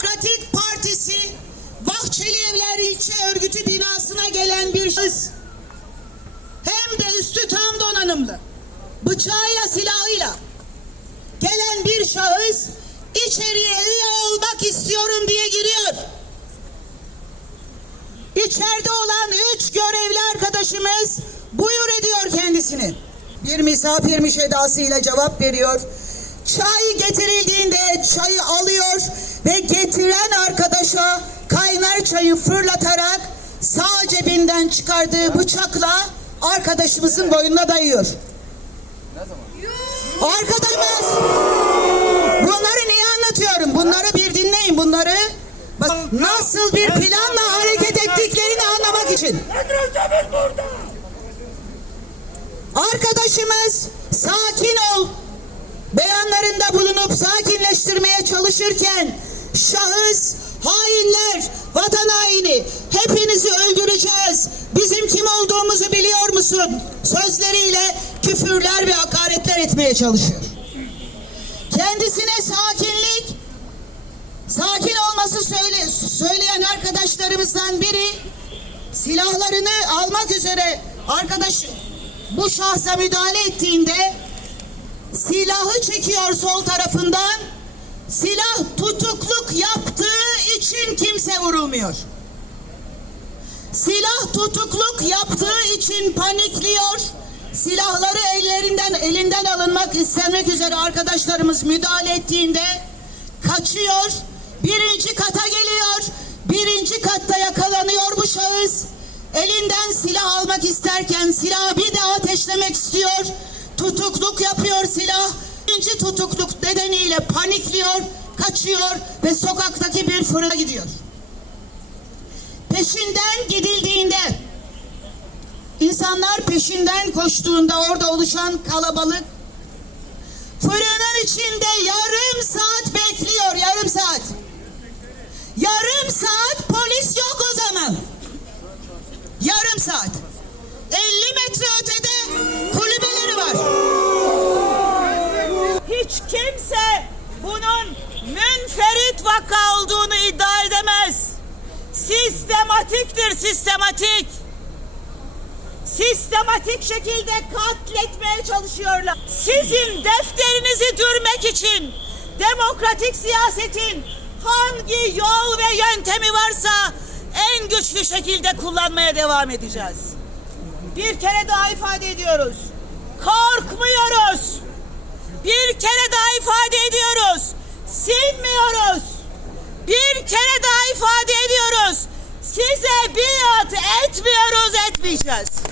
Demokratik Partisi Bahçeli Evler İlçe Örgütü binasına gelen bir şahıs hem de üstü tam donanımlı bıçağıyla silahıyla gelen bir şahıs içeriye üye olmak istiyorum diye giriyor. İçeride olan üç görevli arkadaşımız buyur ediyor kendisini. Bir misafirmiş edasıyla cevap veriyor. Çay getirildiğinde çayı alıyor ve getiren arkadaşa kaynar çayı fırlatarak sağ cebinden çıkardığı bıçakla arkadaşımızın boynuna dayıyor. Arkadaşımız bunları niye anlatıyorum? Bunları bir dinleyin bunları. Nasıl bir planla hareket ettiklerini anlamak için. Arkadaşımız sakin ol beyanlarında bulunup sakinleştirmeye çalışırken şahıs hainler, vatan haini hepinizi öldüreceğiz. Bizim kim olduğumuzu biliyor musun? Sözleriyle küfürler ve hakaretler etmeye çalışıyor. Kendisine sakinlik, sakin olması söyle, söyleyen arkadaşlarımızdan biri silahlarını almak üzere arkadaş bu şahsa müdahale ettiğinde silahı çekiyor sol tarafından. Yaptığı için kimse vurulmuyor. Silah tutukluk yaptığı için panikliyor. Silahları ellerinden elinden alınmak istenmek üzere arkadaşlarımız müdahale ettiğinde kaçıyor. Birinci kata geliyor. Birinci katta yakalanıyor bu şahıs. Elinden silah almak isterken silahı bir daha ateşlemek istiyor. Tutukluk yapıyor silah. İkinci tutukluk nedeniyle panikliyor, kaçıyor ve sokaktaki bir fırına gidiyor. Peşinden gidildiğinde insanlar peşinden koştuğunda orada oluşan kalabalık fırının içinde yarım saat bekliyor, yarım saat. Yarım saat polis yok o zaman. Yarım saat. 50 metre ötede kulübeleri var. Hiç kimse Sistematiktir sistematik. Sistematik şekilde katletmeye çalışıyorlar. Sizin defterinizi dürmek için demokratik siyasetin hangi yol ve yöntemi varsa en güçlü şekilde kullanmaya devam edeceğiz. Bir kere daha ifade ediyoruz. Korkmuyoruz. Bir kere daha ifade ediyoruz. Silmiyoruz. Bir kere daha ifade etmiyoruz, etmeyeceğiz.